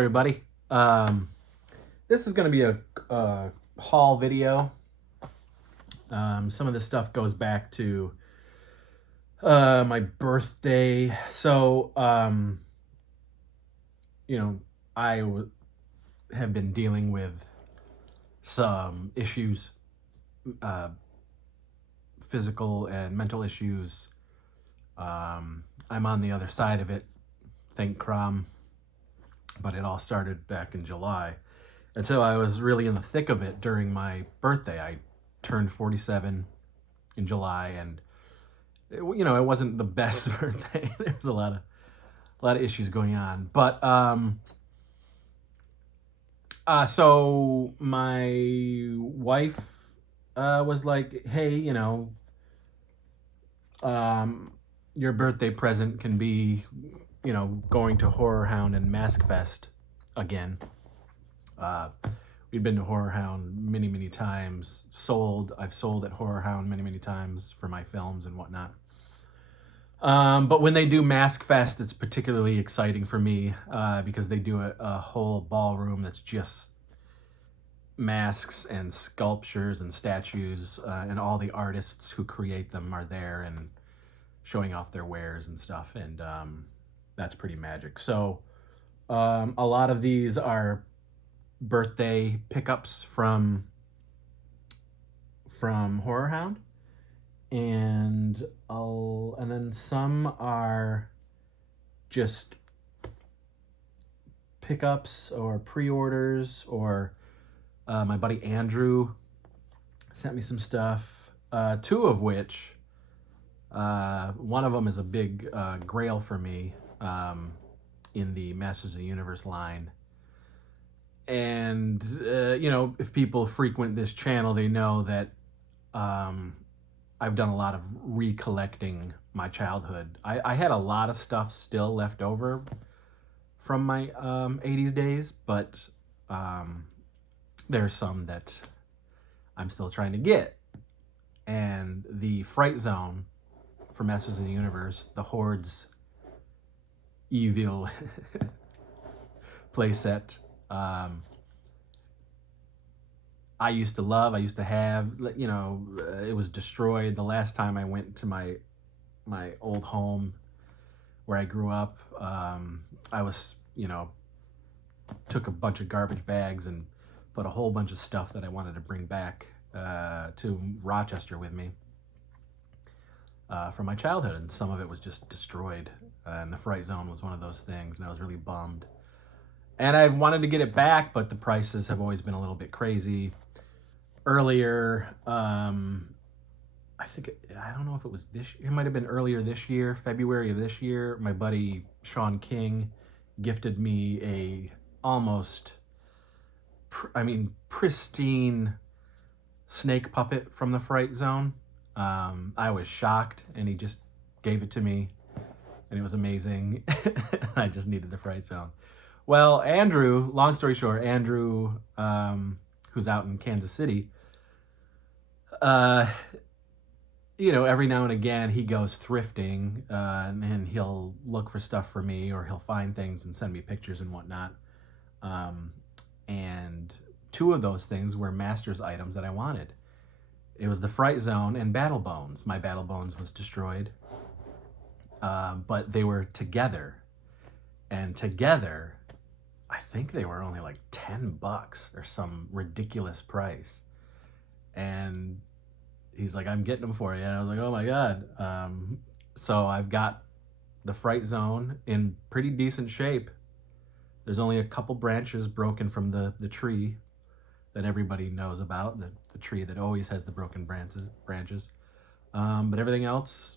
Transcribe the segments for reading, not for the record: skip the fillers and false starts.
everybody. This is going to be a haul video. Some of this stuff goes back to my birthday. So, I have been dealing with some issues, physical and mental issues. I'm on the other side of it, thank Crom. But it all started back in July. And so I was really in the thick of it during my birthday. I turned 47 in July, and it wasn't the best birthday. There was a lot of issues going on. But so my wife was like, "Hey, your birthday present can be, going to Horror Hound and Mask Fest again." We'd been to Horror Hound many, many times. I've sold at Horror Hound many, many times for my films and whatnot. But when they do Mask Fest, it's particularly exciting for me because they do a whole ballroom that's just masks and sculptures and statues, and all the artists who create them are there and showing off their wares and stuff, and that's pretty magic. So a lot of these are birthday pickups from Horror Hound, and then some are just pickups or pre-orders, or my buddy Andrew sent me some stuff, two of which, one of them is a big grail for me, in the Masters of the Universe line. And, if people frequent this channel, they know that I've done a lot of recollecting my childhood. I had a lot of stuff still left over from my 80s days, but there's some that I'm still trying to get. And the Fright Zone for Masters of the Universe, the Horde's evil playset, I used to have, it was destroyed the last time I went to my old home where I grew up. I was, took a bunch of garbage bags and put a whole bunch of stuff that I wanted to bring back to Rochester with me from my childhood, and some of it was just destroyed. And the Fright Zone was one of those things, and I was really bummed. And I've wanted to get it back, but the prices have always been a little bit crazy. Earlier, I don't know if it was this year, it might have been earlier this year, February of this year, my buddy Sean King gifted me a almost, pristine snake puppet from the Fright Zone. I was shocked, and he just gave it to me, and it was amazing. I just needed the Fright Zone. Well, Andrew, long story short, Andrew, who's out in Kansas City, every now and again he goes thrifting, and he'll look for stuff for me, or he'll find things and send me pictures and whatnot. And two of those things were Masters items that I wanted. It was the Fright Zone and Battle Bones. My Battle Bones was destroyed, but they were together. And together, I think they were only like $10 or some ridiculous price. And he's like, "I'm getting them for you." And I was like, "Oh my God." So I've got the Fright Zone in pretty decent shape. There's only a couple branches broken from the tree that everybody knows about, the tree that always has the broken branches. But everything else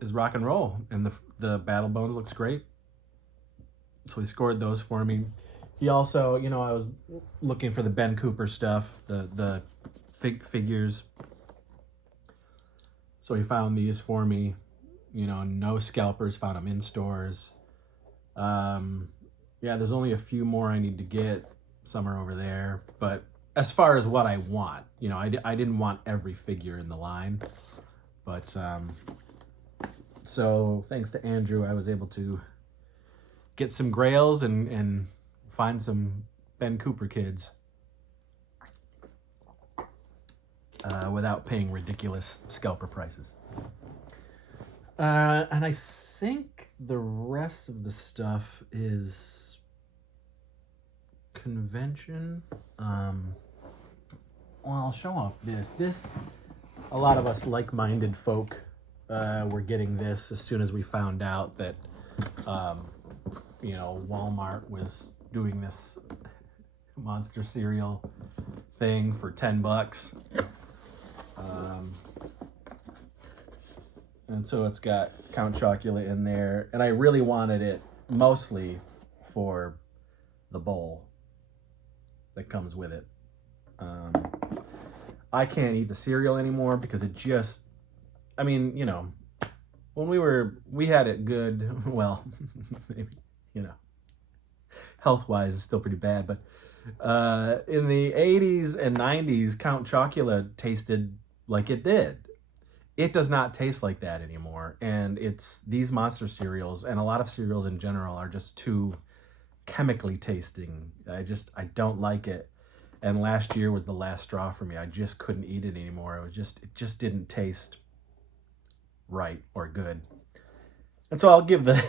is rock and roll, and the Battle Bones looks great. So he scored those for me. He also, I was looking for the Ben Cooper stuff, the figures. So he found these for me. No scalpers, found them in stores. There's only a few more I need to get. Some are over there. But as far as what I want, I didn't want every figure in the line. But so thanks to Andrew, I was able to get some grails and find some Ben Cooper kids without paying ridiculous scalper prices. And I think the rest of the stuff is convention. Well, I'll show off this. A lot of us like-minded folk were getting this as soon as we found out that, Walmart was doing this monster cereal thing for $10. And so it's got Count Chocula in there, and I really wanted it mostly for the bowl that comes with it. I can't eat the cereal anymore because it just, when we had it good, well, maybe, health-wise it's still pretty bad, but in the 80s and 90s, Count Chocula tasted like it did. It does not taste like that anymore, and it's these monster cereals, and a lot of cereals in general, are just too chemically tasting. I don't like it. And last year was the last straw for me. I just couldn't eat it anymore. It just didn't taste right or good. And so I'll give the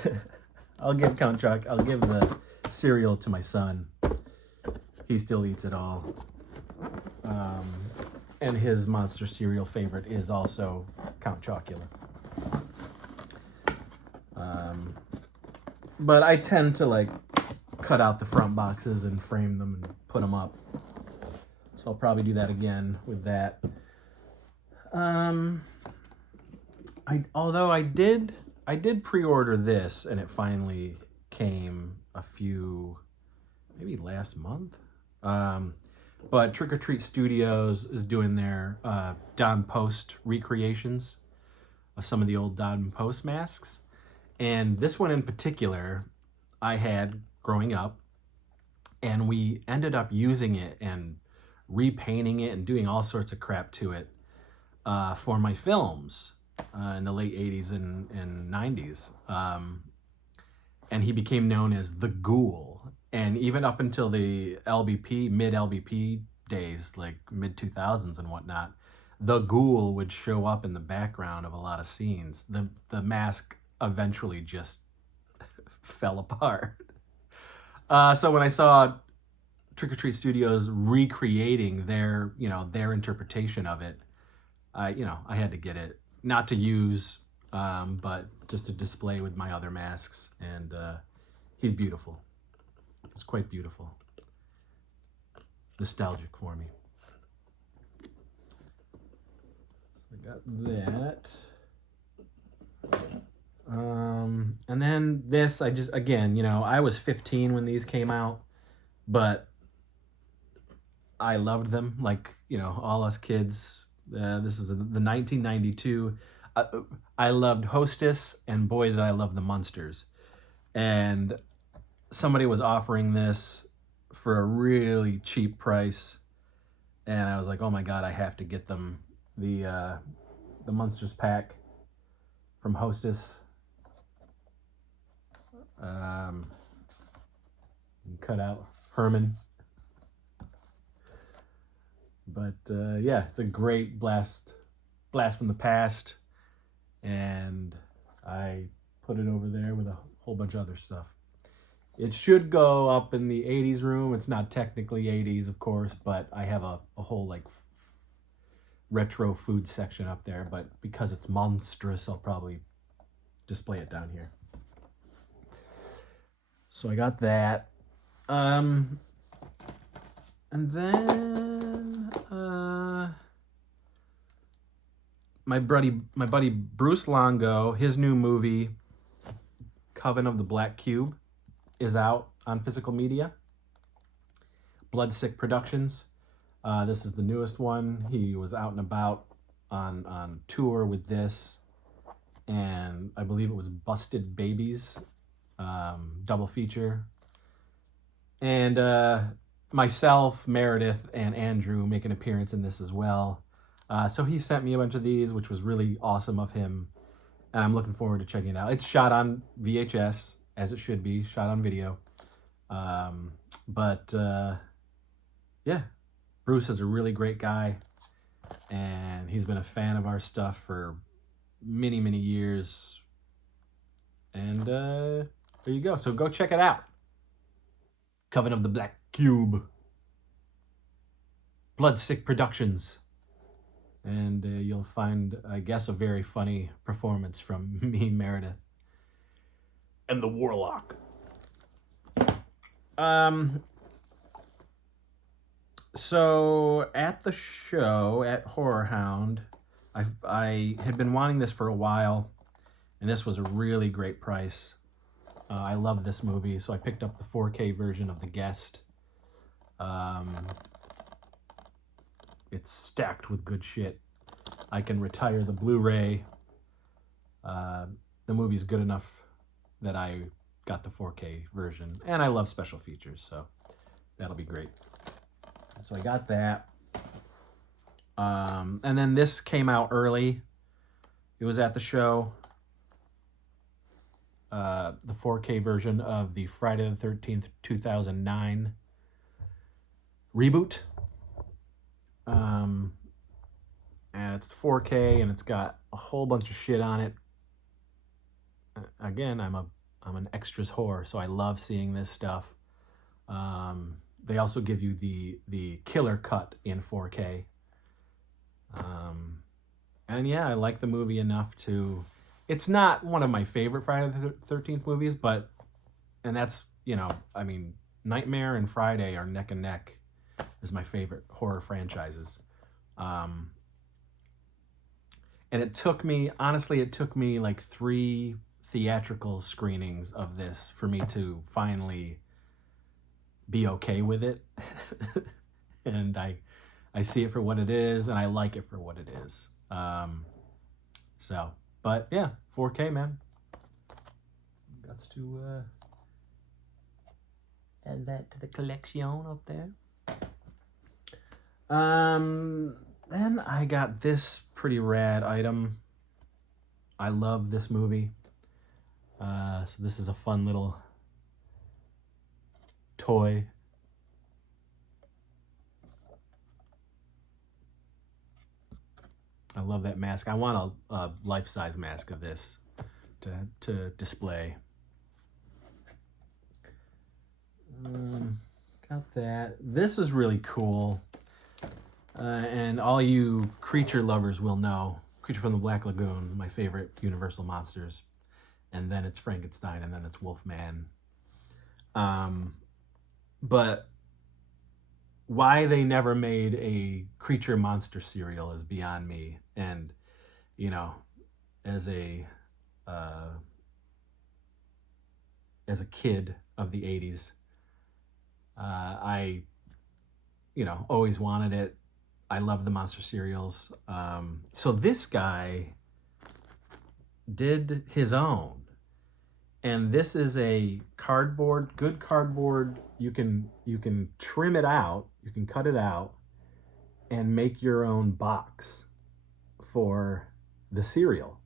cereal to my son. He still eats it all. And his monster cereal favorite is also Count Chocula. But I tend to cut out the front boxes and frame them and put them up. So I'll probably do that again with that. Although I did pre-order this, and it finally came maybe last month. But Trick or Treat Studios is doing their Don Post recreations of some of the old Don Post masks. And this one in particular, I had growing up, and we ended up using it and repainting it and doing all sorts of crap to it for my films in the late 80s and 90s. And he became known as the Ghoul. And even up until the mid-LBP days, like mid-2000s and whatnot, the Ghoul would show up in the background of a lot of scenes. The mask eventually just fell apart. So when I saw Trick or Treat Studios recreating their interpretation of it, I had to get it. Not to use, but just to display with my other masks. And he's beautiful. It's quite beautiful. Nostalgic for me. I got that. And then this, I was 15 when these came out, but I loved them like, all us kids. This was the 1992. I loved Hostess, and boy, did I love the Munsters. And somebody was offering this for a really cheap price, and I was like, oh my God, I have to get them. The Munsters pack from Hostess. Cut out Herman. But it's a great blast from the past, and I put it over there with a whole bunch of other stuff. It should go up in the 80s room. It's not technically 80s, of course, but I have a whole retro food section up there. But because it's monstrous, I'll probably display it down here. So I got that. And then my buddy Bruce Longo, his new movie, Coven of the Black Cube, is out on physical media. Bloodsick Productions. This is the newest one. He was out and about on tour with this, and I believe it was Busted Babies, double feature. And myself, Meredith, and Andrew make an appearance in this as well. So he sent me a bunch of these, which was really awesome of him, and I'm looking forward to checking it out. It's shot on VHS, as it should be, shot on video. But yeah, Bruce is a really great guy, and he's been a fan of our stuff for many, many years. And there you go. So go check it out. Coven of the Black Cube. Bloodsick Productions. And you'll find, I guess, a very funny performance from me, Meredith, and the Warlock. So at the show at Horror Hound, I had been wanting this for a while, and this was a really great price. I love this movie, so I picked up the 4K version of The Guest. It's stacked with good shit. I can retire the Blu-ray. The movie's good enough that I got the 4K version, and I love special features, so that'll be great. So I got that. And then this came out early. It was at the show. The 4K version of the Friday the 13th, 2009 reboot. And it's 4K, and it's got a whole bunch of shit on it. Again, I'm an extras whore, so I love seeing this stuff. They also give you the killer cut in 4K. And yeah, I like the movie enough to... It's not one of my favorite Friday the 13th movies, but... And that's, you know, I mean, Nightmare and Friday are neck and neck as my favorite horror franchises. And it took me, honestly, like 3 theatrical screenings of this for me to finally be okay with it. And I see it for what it is, and I like it for what it is. But yeah, 4K, man. Got to add that to the collection up there. Then I got this pretty rad item. I love this movie. So this is a fun little toy. I love that mask. I want a life-size mask of this to display. Got that. This is really cool. And all you creature lovers will know. Creature from the Black Lagoon, my favorite Universal monsters. And then it's Frankenstein, and then it's Wolfman. But why they never made a creature monster cereal is beyond me. And, you know, as a kid of the 80s, I, you know, always wanted it. I love the monster cereals. So this guy did his own. And this is a good cardboard. You can trim it out, you can cut it out, and make your own box for the cereal.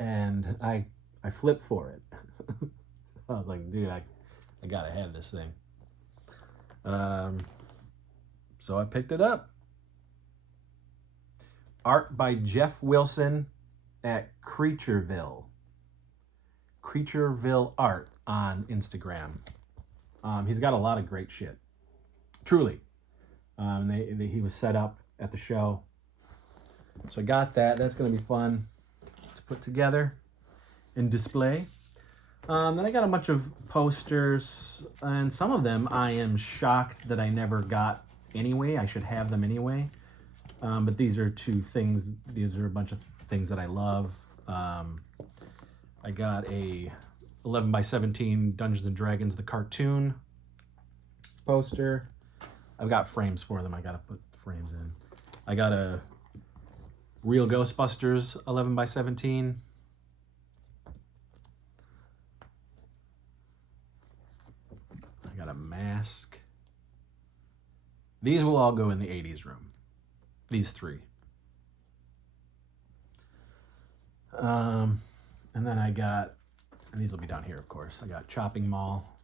And I flipped for it. I was like, dude, I gotta have this thing. So I picked it up. Art by Jeff Wilson at Creatureville Art on Instagram. He's got a lot of great shit. Truly. He was set up at the show. So I got that. That's going to be fun to put together and display. Then I got a bunch of posters, and some of them I am shocked that I never got anyway. I should have them anyway. But these are these are a bunch of things that I love. I got a 11x17 Dungeons and Dragons, the cartoon poster. I've got frames for them. I got to put frames in. I got a Real Ghostbusters 11x17. I got a mask. These will all go in the 80s room. These 3. And then I got And these will be down here, of course. I got Chopping Mall,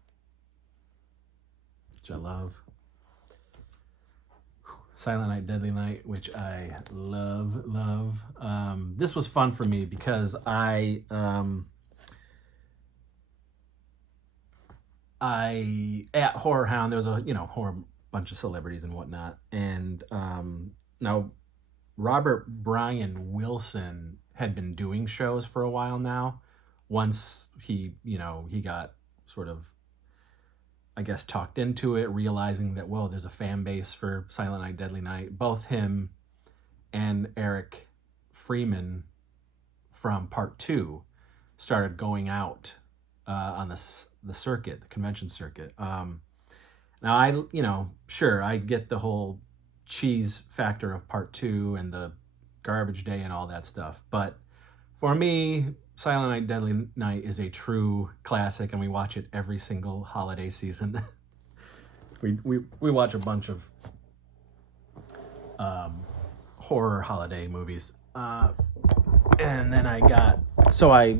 which I love. Silent Night, Deadly Night, which I love. This was fun for me because I at Horror Hound, there was a horror bunch of celebrities and whatnot, and now Robert Brian Wilson had been doing shows for a while now. Once he got sort of, I guess, talked into it, realizing that, whoa, there's a fan base for Silent Night, Deadly Night. Both him and Eric Freeman from Part 2 started going out on the circuit, the convention circuit. Now, I get the whole cheese factor of Part 2 and the garbage day and all that stuff. But for me, Silent Night, Deadly Night is a true classic, and we watch it every single holiday season. we watch a bunch of horror holiday movies. And then I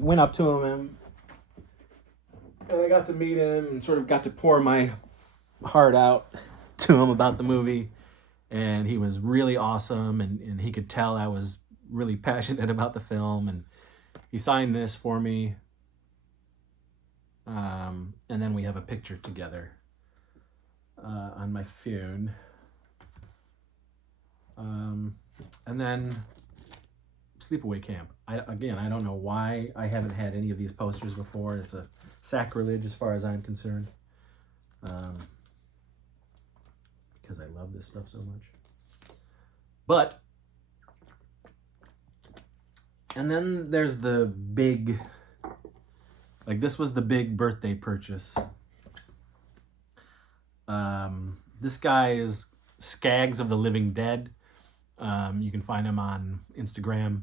went up to him and I got to meet him and sort of got to pour my heart out to him about the movie. And he was really awesome, and he could tell I was really passionate about the film, and he signed this for me. And then we have a picture together on my phone. And then Sleepaway Camp. I don't know why I haven't had any of these posters before. It's a sacrilege as far as I'm concerned. Because I love this stuff so much. But, and then there's the big, this was the big birthday purchase. This guy is Skags of the Living Dead. You can find him on Instagram.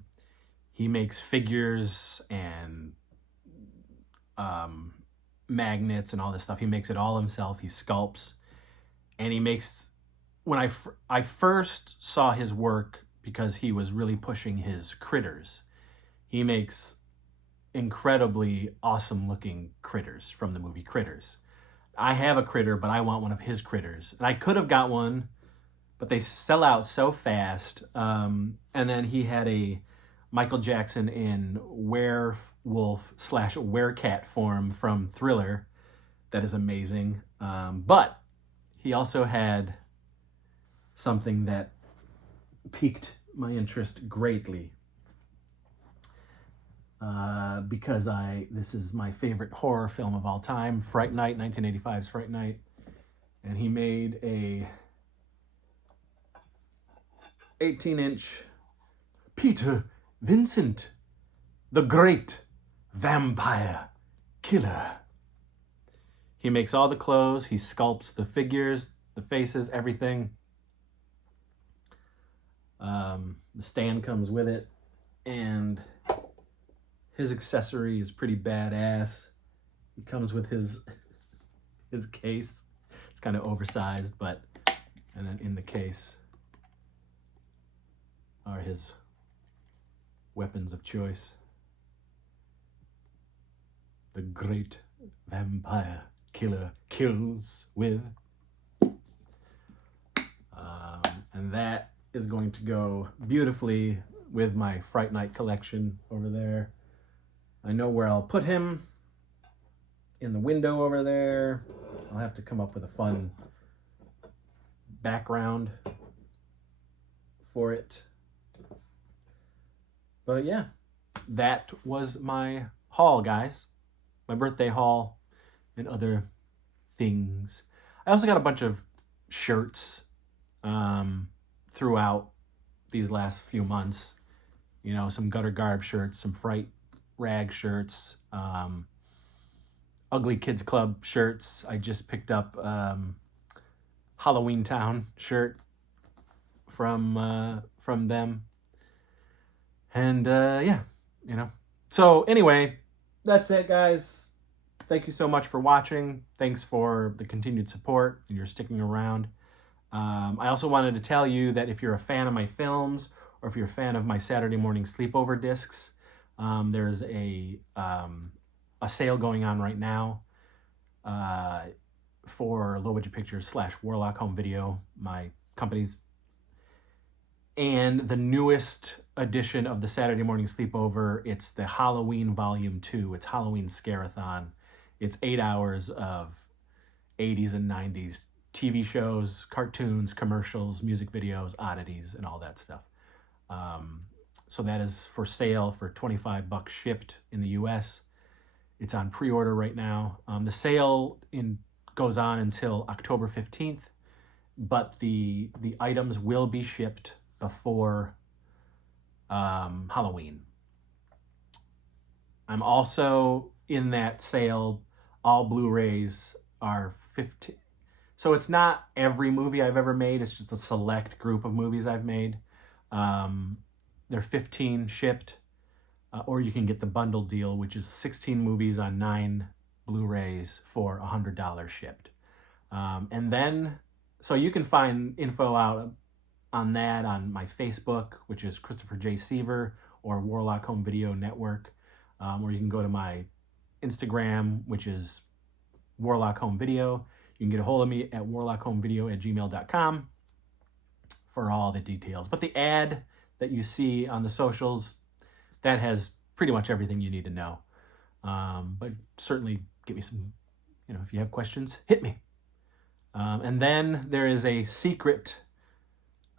He makes figures and magnets and all this stuff. He makes it all himself. He sculpts. And he makes, when I first saw his work, because he was really pushing his critters, he makes incredibly awesome looking critters from the movie Critters. I have a critter, but I want one of his critters. And I could have got one, but they sell out so fast. And then he had a Michael Jackson in werewolf/werecat form from Thriller that is amazing. But he also had something that piqued my interest greatly. Because this is my favorite horror film of all time, Fright Night, 1985's Fright Night. And he made a 18-inch Peter Vincent, the Great Vampire Killer. He makes all the clothes, he sculpts the figures, the faces, everything. The stand comes with it, and his accessory is pretty badass. He comes with his case. It's kind of oversized, and then in the case are his weapons of choice. The Great Vampire Killer kills with. And that is going to go beautifully with my Fright Night collection over there. I know where I'll put him. In the window over there. I'll have to come up with a fun background for it. But yeah, that was my haul, guys. My birthday haul and other things. I also got a bunch of shirts throughout these last few months. Some Gutter Garb shirts, some Fright Rag shirts, Ugly Kids Club shirts. I just picked up Halloween Town shirt from them. And yeah, So anyway, that's it, guys. Thank you so much for watching. Thanks for the continued support and you're sticking around. I also wanted to tell you that if you're a fan of my films or if you're a fan of my Saturday Morning Sleepover discs, there's a a sale going on right now for Low Budget Pictures / Warlock Home Video, my company's. And the newest edition of the Saturday Morning Sleepover, it's the Halloween Volume 2. It's Halloween Scare-a-thon. It's 8 hours of 80s and 90s TV shows, cartoons, commercials, music videos, oddities, and all that stuff. So that is for sale for $25 shipped in the US. It's on pre-order right now. The sale goes on until October 15th, but the items will be shipped before Halloween. I'm also in that sale. All Blu-rays are 15. So it's not every movie I've ever made. It's just a select group of movies I've made. They're 15 shipped, or you can get the bundle deal, which is 16 movies on 9 Blu-rays for $100 shipped. And then, so you can find info out on that on my Facebook, which is Christopher J. Seaver, or Warlock Home Video Network, or you can go to my Instagram, which is Warlock Home Video. You can get a hold of me at warlockhomevideo@gmail.com for all the details. But the ad that you see on the socials, that has pretty much everything you need to know. But certainly give me some, if you have questions, hit me. And then there is a secret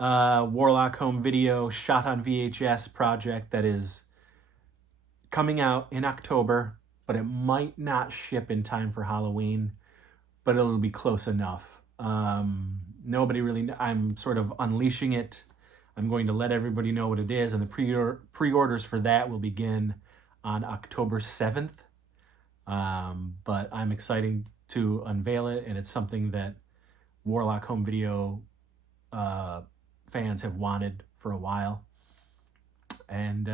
Warlock Home Video shot on VHS project that is coming out in October, but it might not ship in time for Halloween, but it'll be close enough. Nobody really, I'm sort of unleashing it. I'm going to let everybody know what it is, and the pre-orders for that will begin on October 7th. But I'm excited to unveil it, and it's something that Warlock Home Video fans have wanted for a while. And,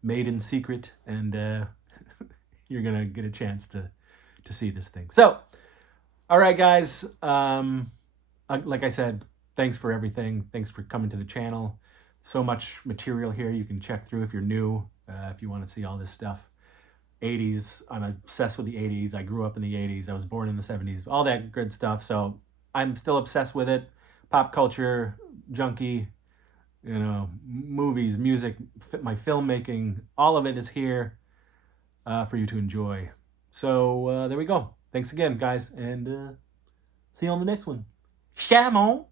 made in secret, and you're going to get a chance to see this thing. So, all right, guys. Like I said, thanks for everything. Thanks for coming to the channel. So much material here you can check through if you're new, if you want to see all this stuff. 80s, I'm obsessed with the 80s. I grew up in the 80s. I was born in the 70s. All that good stuff. So I'm still obsessed with it. Pop culture, junkie, movies, music, my filmmaking, all of it is here for you to enjoy. So there we go. Thanks again, guys, and see you on the next one. Shalom.